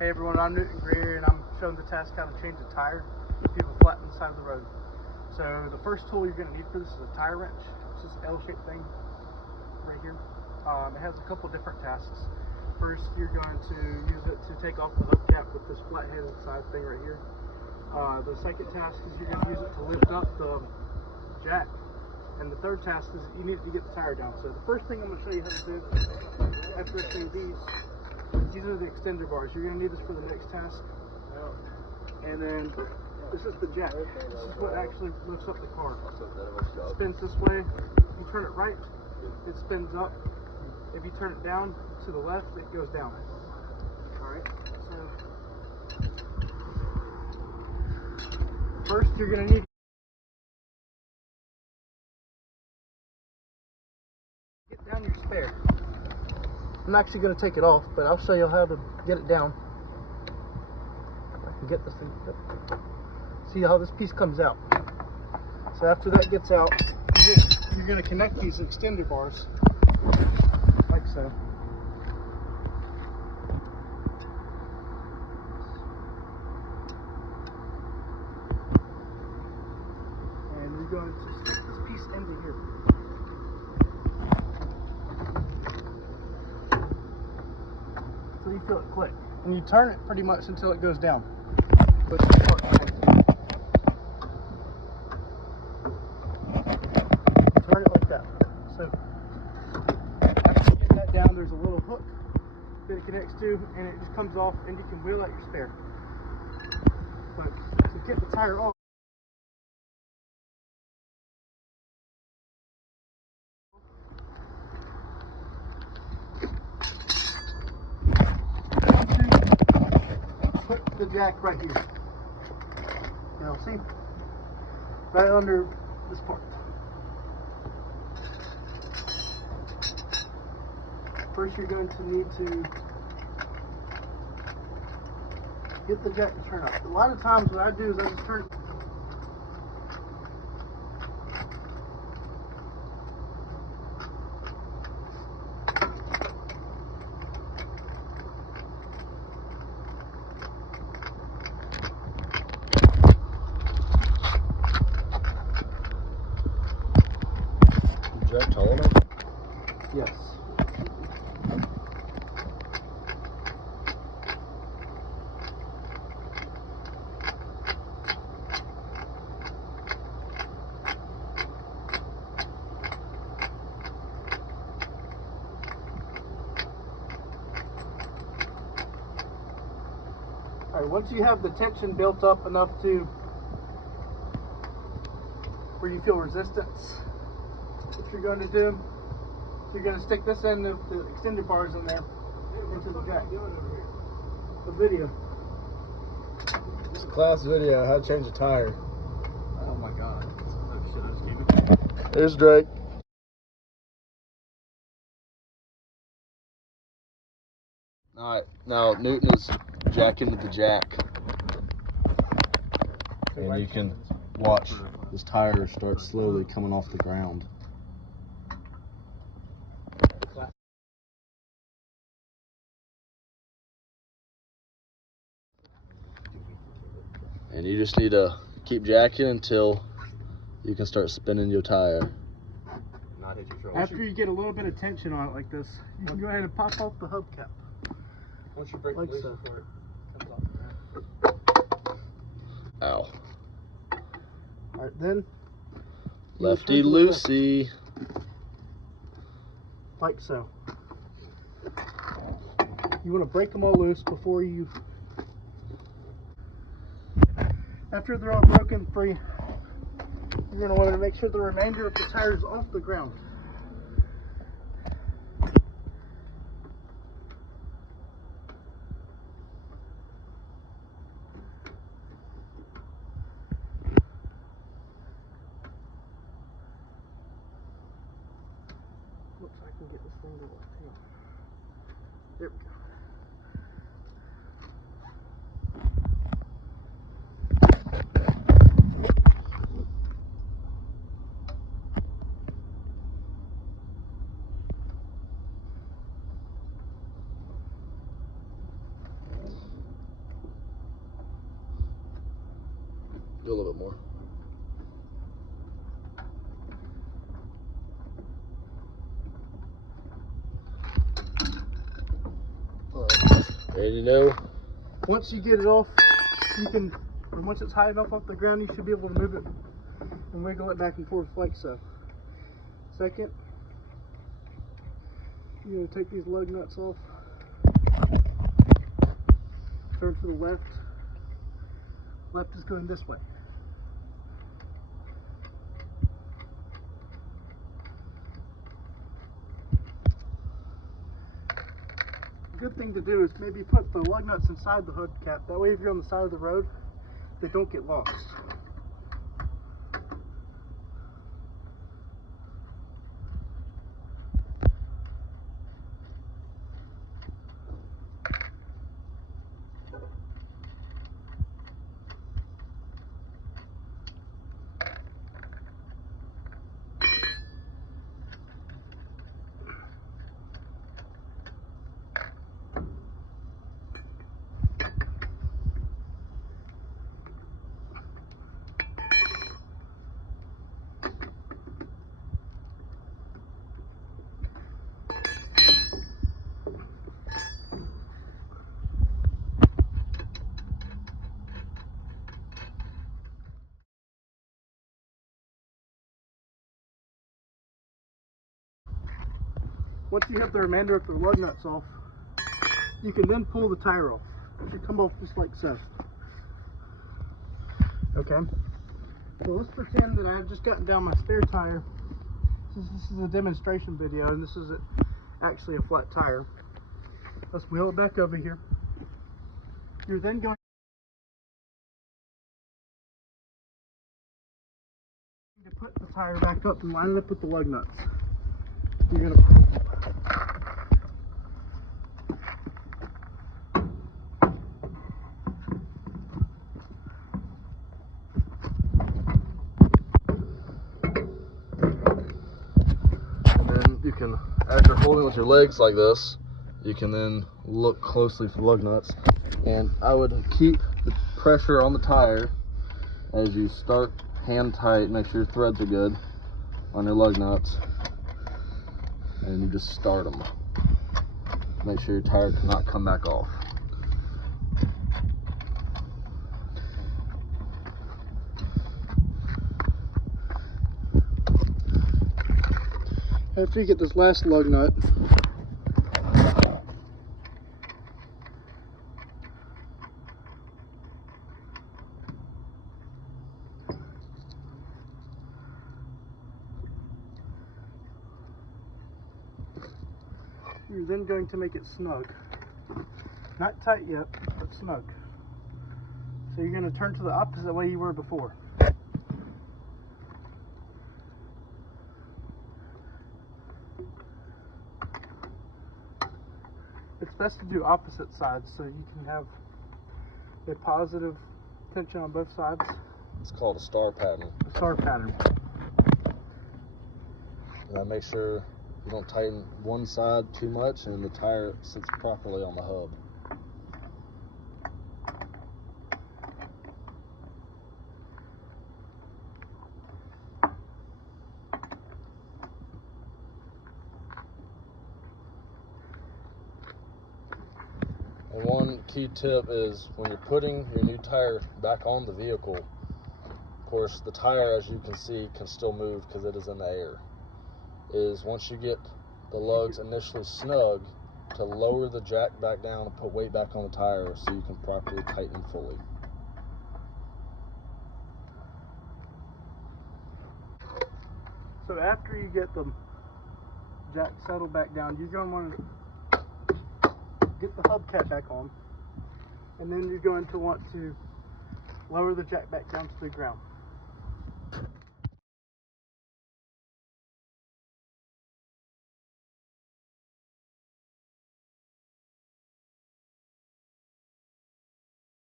Hey everyone, I'm Newton Greer and I'm showing the task how to change a tire if you have a flat on the side of the road. So the first tool you're going to need for this is a tire wrench. It's this L-shaped thing right here. It has a couple different tasks. First, you're going to use it to take off the hubcap with this flat-headed side thing right here. The second task is you're going to use it to lift up the jack. And the third task is you need to get the tire down. So the first thing I'm going to show you how to do after lifting these are the extender bars. You're going to need this for the next task. And then this is the jack. This is what actually lifts up the car. It spins this way. If you turn it right, it spins up. If you turn it down to the left, it goes down. Alright, so first you're going to need to get down your spare. I'm actually going to take it off, but I'll show you how to get it down. If I can get this thing. See how this piece comes out. So after that gets out, you're going to connect these extender bars like so. And you're going to stick this piece into here. So you feel it click. And you turn it pretty much until it goes down. Push the part forward. Turn it like that. So after you get that down, there's a little hook that it connects to, and it just comes off, and you can wheel out your spare. But to get the tire off, put the jack right here. Now see, right under this part. First you're going to need to get the jack to turn up. A lot of times what I do is I just turn it. Jack tall enough? Yes. Alright, once you have the tension built up enough to where you feel resistance, what you're going to do, you're going to stick this end of the extender bars in there into the jack. The video. It's a class video, how to change a tire. Oh my god. Oh shit, I just came in. There's Drake. Alright, now Newton is jacking the jack. And you can watch this tire start slowly coming off the ground. And you just need to keep jacking until you can start spinning your tire. After you get a little bit of tension on it like this, you can go ahead and pop off the hubcap. Once you break Like the loose so. before it comes off. Ow. Alright, then Lefty loosey. like so. You want to break them all loose before you. After they're all broken free, you're going to want to make sure the remainder of the tire is off the ground. Looks like I can get this thing to work too. There we go. Go a little bit more. All right. Ready to go? Once you get it off, you can, or once it's high enough off the ground, you should be able to move it and wiggle it back and forth like so. Second, you're going to take these lug nuts off, turn to the left. Left is going this way. Good thing to do is maybe put the lug nuts inside the hubcap. That way if you're on the side of the road, they don't get lost. Once you have the remainder of the lug nuts off, you can then pull the tire off. It should come off just like so. Okay? So let's pretend that I've just gotten down my spare tire. Since this is a demonstration video and this is actually a flat tire, let's wheel it back over here. You're then going to put the tire back up and line it up with the lug nuts. You're going to You can, as you're holding with your legs like this, you can then look closely for the lug nuts. And I would keep the pressure on the tire as you start hand tight, make sure your threads are good on your lug nuts. And you just start them. Make sure your tire cannot come back off. After you get this last lug nut, you're then going to make it snug. Not tight yet, but snug. So you're going to turn to the opposite way you were before. It's best to do opposite sides so you can have a positive tension on both sides. It's called a star pattern. A star pattern. Now make sure you don't tighten one side too much and the tire sits properly on the hub. And one key tip is when you're putting your new tire back on the vehicle, of course the tire, as you can see, can still move because it is in the air, is once you get the lugs initially snug, to lower the jack back down and put weight back on the tire so you can properly tighten fully. So after you get the jack settled back down, you're going to want to get the hubcap back on, and then you're going to want to lower the jack back down to the ground.